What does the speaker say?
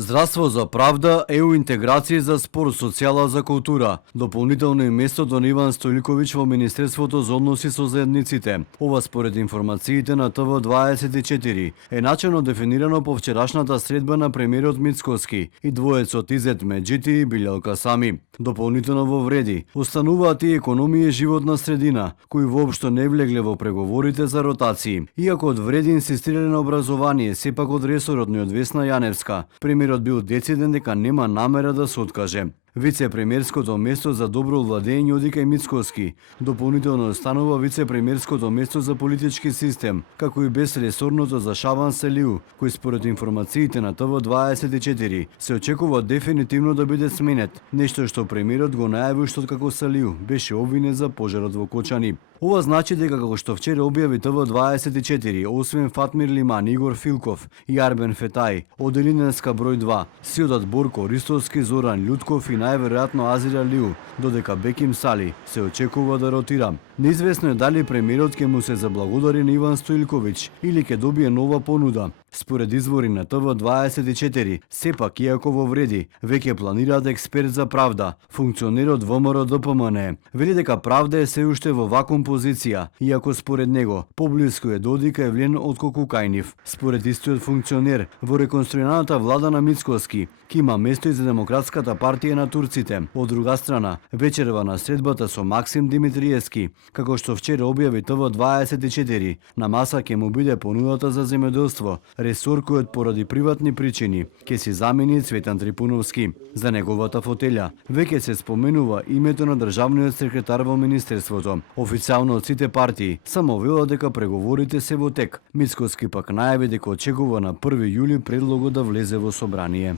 Здравство за правда, ЕУ интеграција за спорт, социјала за култура. Дополнително и местото на Иван Стојлковиќ во Министерството за односи со заедниците. Ова според информациите на ТВ24 е начелно дефинирано по вчерашната средба на премиерот Мицкоски и двоецот Изет Меджити и Билјалка Сами. Дополнително во вреди остануваат и економија и животна средина, кои воопшто не влегле во преговорите за ротации. Иако од вреди инсистирале на образование, сепак од ресорот ни од Весна Јаневска, премиерот бил дециден дека нема намера да се откаже. Вице-премиерското место за добро владење оди кај Мицкоски. Дополнително останува вице-премиерското место за политички систем, како и без ресорното за Шабан Селиу, кој според информациите на ТВ24 се очекува дефинитивно да биде сменет, нешто што премиерот го најави уште откако Селиу беше обвинет за пожарот во Кочани. Ова значи дека како што вчера објави ТВ24, освен Фатмир Лиман, Игор Филков и Арбен Фетај, од Елиненска број 2, си одат Борко Ристовски, Зоран Љутков и најверојатно Азира Лиу, додека Беким Сали се очекува да ротира. Неизвестно е дали премиерот ќе му се заблагодари на Иван Стојлковиќ или ќе добие нова понуда. Според извори на ТВ24, сепак, иако во вреди, веќе планираат експерт за правда, функционерот ВМРО ДПМН, вели дека правда е се уште во вакуум позиција, иако според него, поблиску е Додика Евлен од Кокукајнив. Според истиот функционер, во реконструираната влада на Мицкоски, ки има место и за Демократската партија на турците. Од друга страна, вечерва на средбата со Максим Димитриевски, како што вчера објави ТВ24, на маса ќе му биде понудата за земјоделство, ресор којот поради приватни причини ќе си замени Цветан Трипуновски. За неговата фотелја веќе се споменува името на државниот секретар во Министерството. Официјално од сите партии само велат дека преговорите се во тек. Мицкоски пак најави дека очекува на 1 јули предлогот да влезе во собрание.